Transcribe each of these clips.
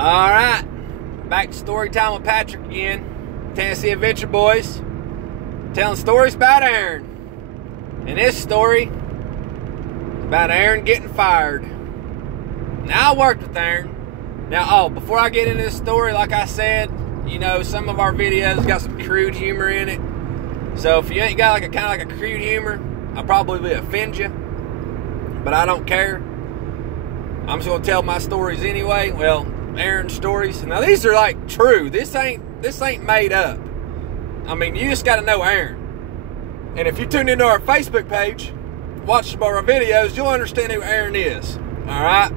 Alright, back to story time with Patrick again. Tennessee Adventure Boyz. Telling stories about Aaron. And this story is about Aaron getting fired. Now, I worked with Aaron. Now, before I get into this story, like I said, you know, some of our videos got some crude humor in it. So if you ain't got like a kind of like a crude humor, I'll probably offend you. But I don't care. I'm just gonna tell my stories anyway. Well, Aaron's stories. Now these are like true. This ain't made up. I mean, you just gotta know Aaron. And if you tune into our Facebook page, watch some of our videos, you'll understand who Aaron is. Alright?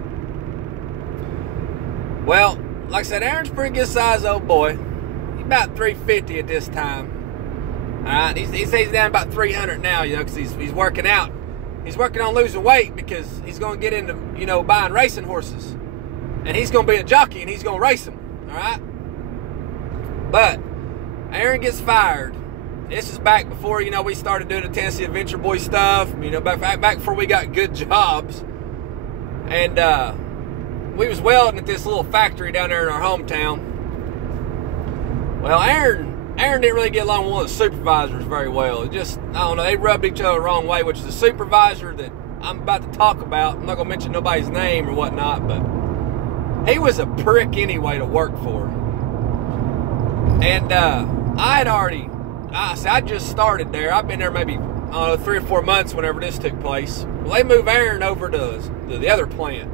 Well, like I said, Aaron's a pretty good sized old boy. He's about 350 at this time. Alright, he's down about 300 now, you know, because he's working out. He's working on losing weight because he's going to get into, you know, buying racing horses. And he's going to be a jockey and he's going to race them. Alright? But Aaron gets fired. This is back before, you know, we started doing the Tennessee Adventure Boyz stuff. You know, back before we got good jobs. And we was welding at this little factory down there in our hometown. Well, Aaron didn't really get along with one of the supervisors very well. It just, I don't know, they rubbed each other the wrong way, which is the supervisor that I'm about to talk about. I'm not going to mention nobody's name or whatnot, but he was a prick anyway to work for. And I just started there. I've been there maybe, I don't know, 3 or 4 months whenever this took place. Well, they moved Aaron over to the other plant,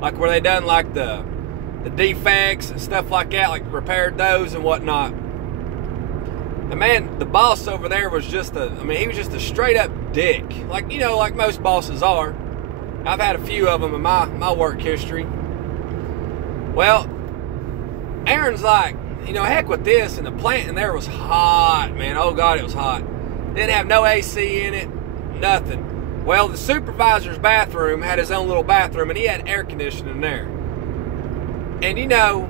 like where they done like the defects and stuff like that, like repaired those and whatnot. And man, the boss over there was just he was just a straight up dick. Like, you know, like most bosses are. I've had a few of them in my work history. Well, Aaron's like, you know, heck with this, and the plant in there was hot, man. Oh God, it was hot. Didn't have no AC in it, nothing. Well, the supervisor's bathroom had his own little bathroom, and he had air conditioning there. And you know,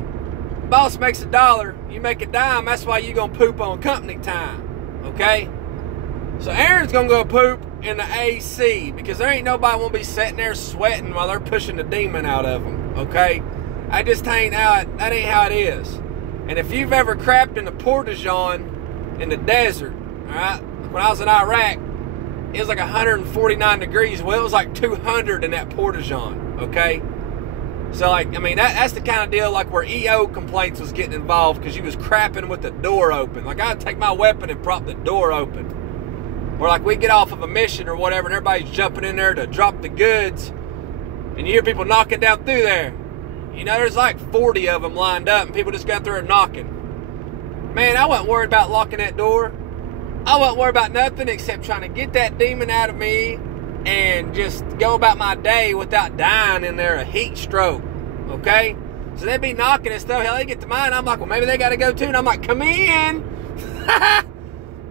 boss makes $1, you make a dime, that's why you gonna poop on company time, okay? So Aaron's gonna go poop in the AC, because there ain't nobody gonna be sitting there sweating while they're pushing the demon out of them, okay? That ain't how it is. And if you've ever crapped in the porta-john in the desert, alright? When I was in Iraq, it was like 149 degrees. Well, it was like 200 in that porta-john, okay? So, like, I mean, that's the kind of deal, like, where EO complaints was getting involved because you was crapping with the door open. Like, I'd take my weapon and prop the door open. Or, like, we get off of a mission or whatever, and everybody's jumping in there to drop the goods, and you hear people knocking down through there. You know, there's like 40 of them lined up, and people just got through and knocking. Man, I wasn't worried about locking that door. I wasn't worried about nothing except trying to get that demon out of me and just go about my day without dying in there a heat stroke, okay? So they'd be knocking and stuff. Hell, they get to mine. I'm like, well, maybe they got to go too. And I'm like, come in.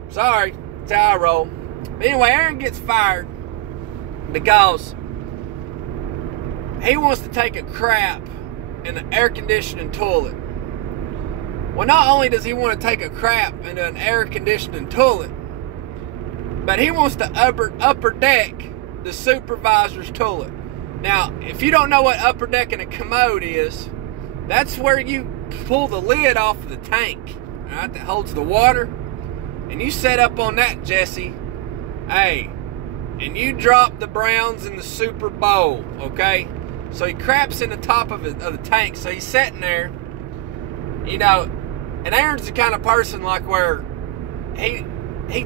Sorry, that's how I roll. But anyway, Aaron gets fired because he wants to take a crap in the air conditioning toilet. Well, not only does he want to take a crap in an air conditioning toilet, but he wants to upper deck the supervisor's toilet. Now, if you don't know what upper decking a commode is, that's where you pull the lid off of the tank, right, that holds the water, and you set up on that, Jesse. Hey, and you drop the Browns in the Super Bowl, okay? So he craps in the top of the tank, so he's sitting there, you know, and Aaron's the kind of person like where he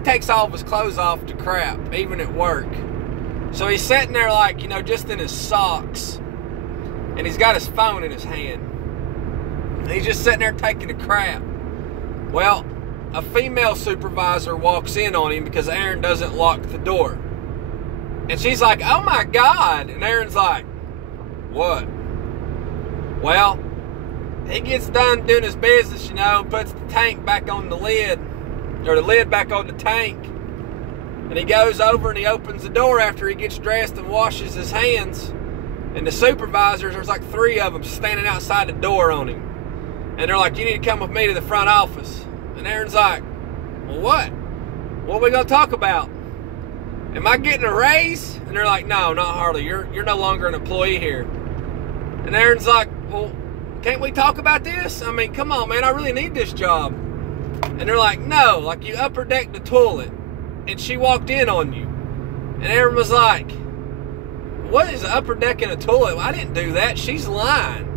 takes all of his clothes off to crap, even at work. So he's sitting there like, you know, just in his socks, and he's got his phone in his hand. And he's just sitting there taking a crap. Well, a female supervisor walks in on him because Aaron doesn't lock the door. And she's like, oh my God. And Aaron's like, what? Well, he gets done doing his business, you know, puts the tank back on the lid, or the lid back on the tank, and he goes over and he opens the door after he gets dressed and washes his hands, and the supervisors, there's like 3 of them standing outside the door on him, and they're like, you need to come with me to the front office. And Aaron's like, well, what are we gonna talk about? Am I getting a raise? And they're like, no, not Harley, you're no longer an employee here. And Aaron's like, well, can't we talk about this? I mean, come on, man, I really need this job. And they're like, no, like you upper decked the toilet and she walked in on you. And Aaron was like, what is upper decking a toilet? Well, I didn't do that. She's lying.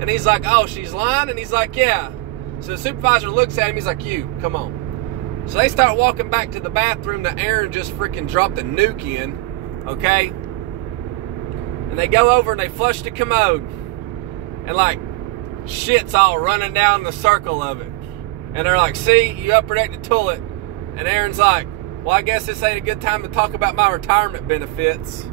And he's like, oh, she's lying? And he's like, yeah. So the supervisor looks at him. He's like, you, come on. So they start walking back to the bathroom that Aaron just freaking dropped the nuke in. Okay? And they go over and they flush the commode. And like, shit's all running down the circle of it. And they're like, see, you upper decked the toilet. And Aaron's like, well, I guess this ain't a good time to talk about my retirement benefits.